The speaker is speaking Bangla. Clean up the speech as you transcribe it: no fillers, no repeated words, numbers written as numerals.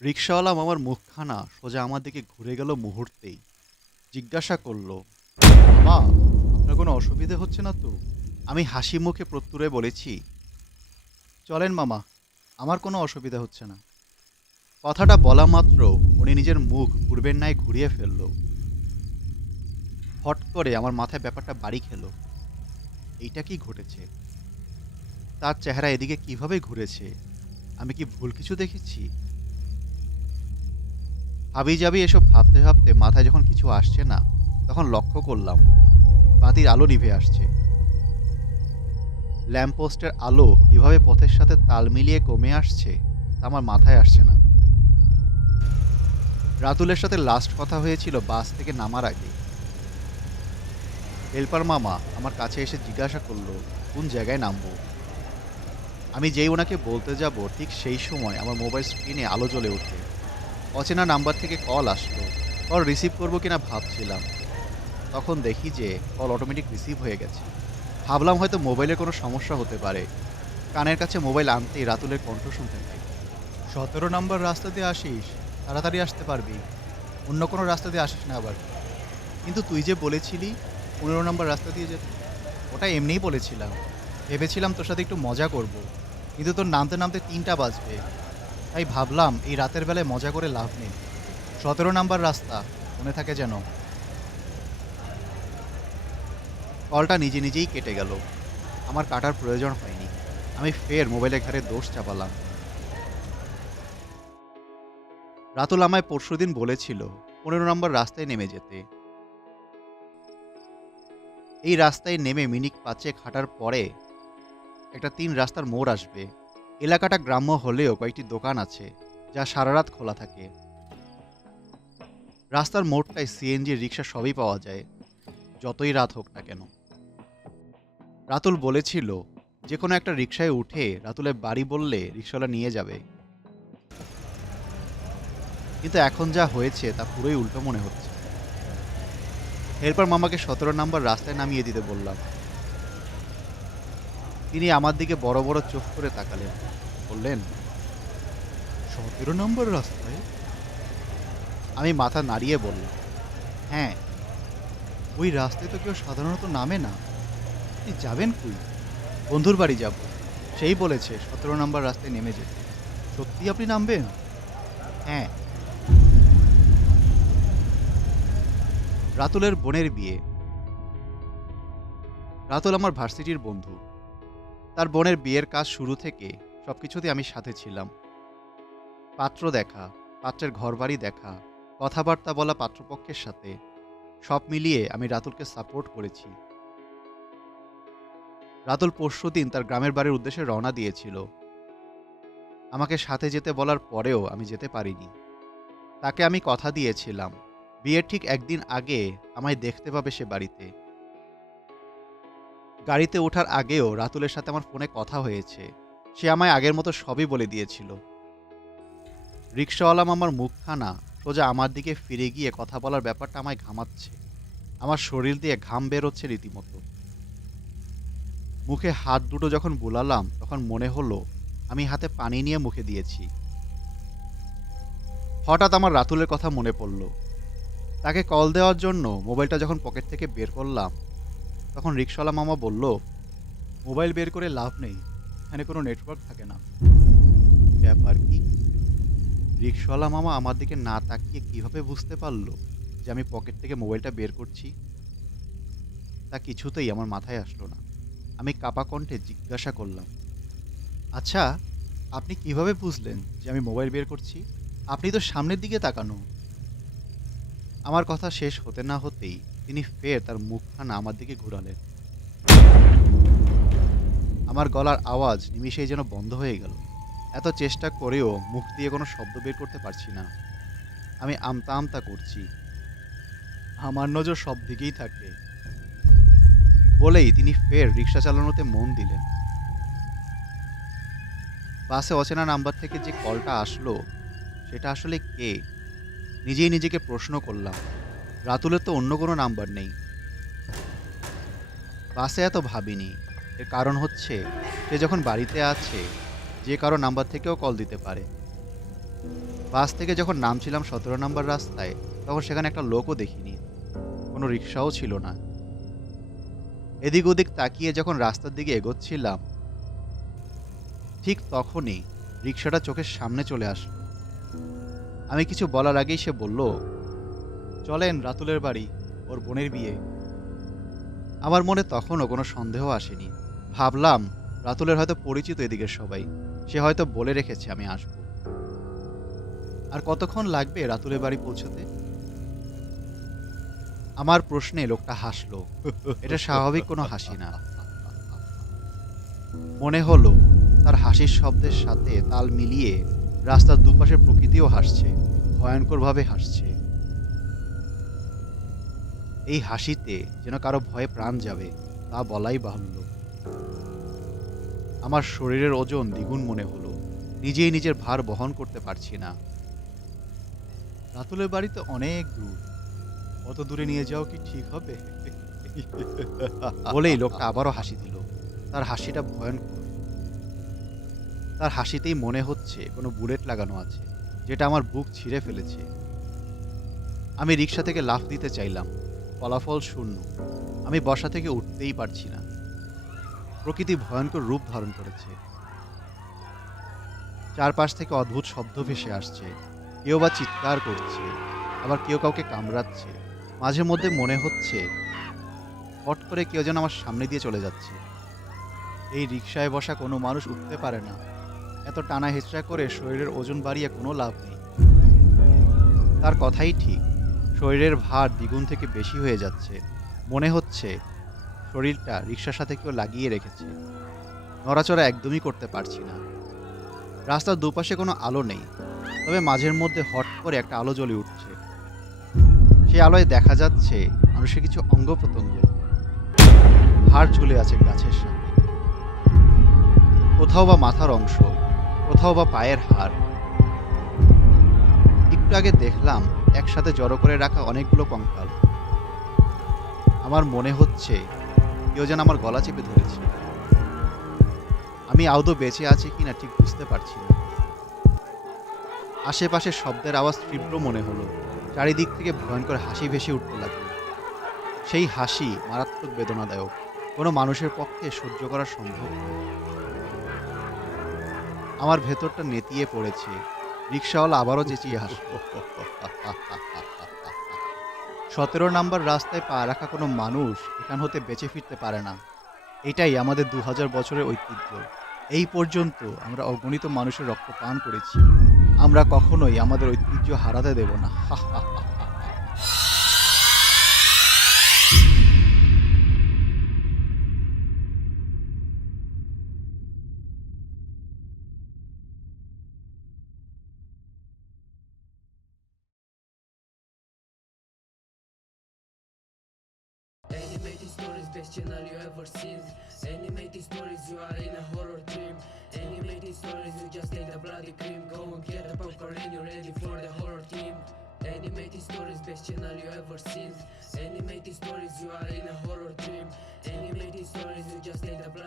রিকশাওয়ালা মামার মুখখানা সোজা আমার দিকে ঘুরে গেল মুহূর্তেই। জিজ্ঞাসা করল, মামা, আপনার কোনো অসুবিধে হচ্ছে না তো? আমি হাসি মুখে প্রত্যুরে বলেছি, চলেন মামা, আমার কোনো অসুবিধা হচ্ছে না। কথাটা বলা মাত্র উনি নিজের মুখ পূর্বের ন্যায় ঘুরিয়ে ফেলল। হট করে আমার মাথায় ব্যাপারটা বাড়ি খেলো। এইটা কি ঘটেছে? তার চেহারা এদিকে কিভাবে ঘুরেছে? আমি কি ভুল কিছু দেখেছি? হাবিজাবি এসব ভাবতে ভাবতে মাথায় যখন কিছু আসছে না, তখন লক্ষ্য করলাম বাতির আলো নিভে আসছে। ল্যাম্পপোস্টের আলো কিভাবে পথের সাথে তাল মিলিয়ে কমে আসছে তা আমার মাথায় আসছে না। রাতুলের সাথে লাস্ট কথা হয়েছিল বাস থেকে নামার আগে। হেল্পার মামা আমার কাছে এসে জিজ্ঞাসা করলো কোন জায়গায় নামবো। আমি যেই ওনাকে বলতে যাব ঠিক সেই সময় আমার মোবাইল স্ক্রিনে আলো জ্বলে ওঠে। অচেনা নাম্বার থেকে কল আসলো। কল রিসিভ করবো কিনা ভাবছিলাম, তখন দেখি যে কল অটোমেটিক রিসিভ হয়ে গেছে। ভাবলাম হয়তো মোবাইলের কোনো সমস্যা হতে পারে। কানের কাছে মোবাইল আনতেই রাতুলের কণ্ঠ শুনতে পাই। 17 নম্বর রাস্তা দিয়ে আসিস, তাড়াতাড়ি আসতে পারবি। অন্য কোনো রাস্তা দিয়ে আসিস না আবার। কিন্তু তুই যে বলেছিলি 15 নম্বর রাস্তা দিয়ে যেতে। ওটা এমনিই বলেছিলাম, ভেবেছিলাম তোর সাথে একটু মজা করব। কিন্তু তোর নামতে নামতে 3টা বাজবে, তাই ভাবলাম এই রাতের বেলায় মজা করে লাভ নেই। 17 নম্বর রাস্তা, মনে থাকে যেন। কলটা নিজে নিজেই কেটে গেল। আমার কাটার প্রয়োজন হয়নি। আমি ফের মোবাইলের ঘাড়ে দোষ চাপালাম। রাতুল আমায় পরশুদিন বলেছিল 15 নম্বর রাস্তায় নেমে যেতে। এই রাস্তায় নেমে মিনিট 5 হাঁটার পরে একটা 3 রাস্তার মোড় আসবে। এলাকাটা গ্রাম্য হলেও কয়েকটি দোকান আছে যা সারা রাত খোলা থাকে। রাস্তার মোড়টায় সিএনজি, রিক্সা সবই পাওয়া যায়, যতই রাত হোক না কেন। রাতুল বলেছিল যে কোনো একটা রিক্সায় উঠে রাতুলের বাড়ি বললে রিক্সাওয়ালা নিয়ে যাবে। কিন্তু এখন যা হয়েছে তা পুরোই উল্টো মনে হচ্ছে। এরপর মামাকে 17 নম্বর রাস্তায় নামিয়ে দিতে বললাম। তিনি আমার দিকে বড় বড় চোখ করে তাকালেন, বললেন, 17 নম্বর রাস্তায়? আমি মাথা নাড়িয়ে বললাম, হ্যাঁ, ওই রাস্তায় তো কেউ সাধারণত নামে না। আপনি যাবেন কই? বন্ধুর বাড়ি যাব। সেই বলেছে 17 নম্বর রাস্তায় নেমে যেতে। সত্যি আপনি নামবেন? হ্যাঁ। রাতুলের বোনের বিয়ে। রাতুল আমার ভার্সিটির বন্ধু। তার বোনের বিয়ের কাজ শুরু থেকে সবকিছুতে আমি সাথে ছিলাম। পাত্র দেখা, পাত্রের ঘরবাড়ি দেখা, কথাবার্তা বলা পাত্রপক্ষের সাথে, সব মিলিয়ে আমি রাতুলকে সাপোর্ট করেছি। রাতুল পরশুদিন তার গ্রামের বাড়ির উদ্দেশ্যে রওনা দিয়েছিল। আমাকে সাথে যেতে বলার পরেও আমি যেতে পারিনি। তাকে আমি কথা দিয়েছিলাম বিয়ের ঠিক একদিন আগে আমায় দেখতে পাবে সে বাড়িতে। গাড়িতে ওঠার আগেও রাতুলের সাথে আমার ফোনে কথা হয়েছে। সে আমায় আগের মতো সবই বলে দিয়েছিল। রিকশাওয়ালা মামার মুখখানা সোজা আমার দিকে ফিরে গিয়ে কথা বলার ব্যাপারটা আমায় ঘামাচ্ছে। আমার শরীর দিয়ে ঘাম বেরোচ্ছে রীতিমতো। মুখে হাত দুটো যখন বুলালাম তখন মনে হলো আমি হাতে পানি নিয়ে মুখে দিয়েছি। হঠাৎ আমার রাতুলের কথা মনে পড়ল। তাকে কল দেওয়ার জন্য মোবাইলটা যখন পকেট থেকে বের করলাম, তখন রিকশাওয়ালা মামা বলল, মোবাইল বের করে লাভ নেই, এখানে কোনো নেটওয়ার্ক থাকে না। ব্যাপার কি? রিকশাওয়ালা মামা আমার দিকে না তাকিয়ে কিভাবে বুঝতে পারলো যে আমি পকেট থেকে মোবাইলটা বের করছি? তা কিছুতেই আমার মাথায় আসলো না। আমি কাপা কণ্ঠে জিজ্ঞাসা করলাম, আচ্ছা, আপনি কিভাবে বুঝলেন যে আমি মোবাইল বের করছি? আপনি তো সামনের দিকে তাকানো। আমার কথা শেষ হতে না হতেই তিনি ফের তার মুখখানা আমার দিকে ঘুরালেন। আমার গলার আওয়াজ নিমিষেই যেন বন্ধ হয়ে গেল। এত চেষ্টা করেও মুখ দিয়ে কোনো শব্দ বের করতে পারছি না। আমি আমতা আমতা করছি। আমার নজর সব দিকেই থাকে বলেই তিনি ফের রিক্সা চালানোতে মন দিলেন। বাসে অচেনা নাম্বার থেকে যে কলটা আসলো সেটা আসলে কে? নিজেই নিজেকে প্রশ্ন করলাম। রাতুলের তো অন্য কোনো নাম্বার নেই। বাসে এত ভাবিনি। এর কারণ হচ্ছে সে যখন বাড়িতে আছে যে কারো নাম্বার থেকেও কল দিতে পারে। বাস থেকে যখন নামছিলাম ১৭ নম্বর রাস্তায়, তখন সেখানে একটা লোকও দেখিনি। কোনো রিক্সাও ছিল না। এদিক ওদিক তাকিয়ে যখন রাস্তার দিকে এগোচ্ছিলাম, ঠিক তখনই রিক্সাটা চোখের সামনে চলে আসলো। আমি কিছু বলার আগেই সে বলল, "চলেন রাতুলের বাড়ি, ওর বোনের বিয়ে।" আমার মনে তখনও কোনো সন্দেহ আসেনি। ভাবলাম, রাতুলের হয়তো পরিচিত এদিকের সবাই। সে হয়তো বলে রেখেছে আমি আসব। আর কতক্ষণ লাগবে রাতুলের বাড়ি পৌঁছতে? আমার প্রশ্নে লোকটা হাসলো। এটা স্বাভাবিক কোনো হাসি না। মনে হলো তার হাসির শব্দের সাথে তাল মিলিয়ে রাস্তার দুপাশের প্রকৃতিও হাসছে, ভয়ঙ্করভাবে হাসছে। এই হাসিতে যেন কারো ভয়ে প্রাণ যাবে, তা বলাই বাহুল্য। আমার শরীরের ওজন দ্বিগুণ মনে হলো। নিজেই নিজের ভার বহন করতে পারছি না। রাতুলের বাড়ি তো অনেক দূর, অত দূরে নিয়ে যাও কি ঠিক হবে? বলেই লোকটা আবারও হাসি দিল। তার হাসিটা ভয়ঙ্কর। তার হাসিতেই মনে হচ্ছে কোনো বুলেট লাগানো আছে, যেটা আমার বুক ছিঁড়ে ফেলেছে। আমি রিক্সা থেকে লাফ দিতে চাইলাম, ফলাফল শূন্য। আমি বসা থেকে উঠতেই পারছি না। প্রকৃতি ভয়ঙ্কর রূপ ধারণ করেছে। চারপাশ থেকে অদ্ভুত শব্দ ভেসে আসছে। কেউ বা চিৎকার করছে, আবার কেউ কাউকে কামড়াচ্ছে। মাঝে মধ্যে মনে হচ্ছে হট করে কেউ যেন আমার সামনে দিয়ে চলে যাচ্ছে। এই রিকশায় বসা কোনো মানুষ উঠতে পারে না। এত টানা হেঁচড়া করে শরীরের ওজন বাড়িয়ে কোনো লাভ নেই। তার কথাই ঠিক, শরীরের ভার দ্বিগুণ থেকে বেশি হয়ে যাচ্ছে। মনে হচ্ছে শরীরটা রিকশার সাথে কেউ লাগিয়ে রেখেছে। নড়াচড়া একদমই করতে পারছি না। রাস্তার দুপাশে কোনো আলো নেই, তবে মাঝের মধ্যে হট করে একটা আলো জ্বলে উঠছে। সেই আলোয় দেখা যাচ্ছে মানুষের কিছু অঙ্গ প্রত্যঙ্গ, হাড় ঝুলে আছে গাছের সাথে। কোথাও বা মাথার অংশ, কোথাও বা পায়ের হাড়। একটু আগে দেখলাম একসাথে জড়ো করে রাখা অনেকগুলো কঙ্কাল। আমার মনে হচ্ছে কেউ যেন আমার গলা চেপে ধরেছে। আমি আদৌ বেঁচে আছি কিনা ঠিক বুঝতে পারছি না। আশেপাশে শব্দের আওয়াজ তীব্র মনে হলো। চারিদিক থেকে ভয়ঙ্কর হাসি ভেসে উঠতে লাগলো। সেই হাসি মারাত্মক বেদনাদায়ক, কোনো মানুষের পক্ষে সহ্য করা সম্ভব নয়। আমার ভেতরটা নেতিয়ে পড়েছে। রিকশাওয়ালা আবারও চেঁচিয়ে হাসল। ১৭ নাম্বার রাস্তায় পা রাখা কোনো মানুষ এখান হতে বেঁচে ফিরতে পারে না। এটাই আমাদের ২০০০ বছরের ঐতিহ্য। এই পর্যন্ত আমরা অগণিত মানুষের রক্ত পান করেছি। আমরা কখনোই আমাদের ঐতিহ্য হারাতে দেব না। Animated stories, best channel you ever seen. Animated stories, you are in a horror dream. Animated stories, you just take the bloody cream. Go and get the popcorn and you're ready for the horror team. Animated stories, best channel you ever seen. Animated stories, you are in a horror dream. Animated stories, you just take the bloody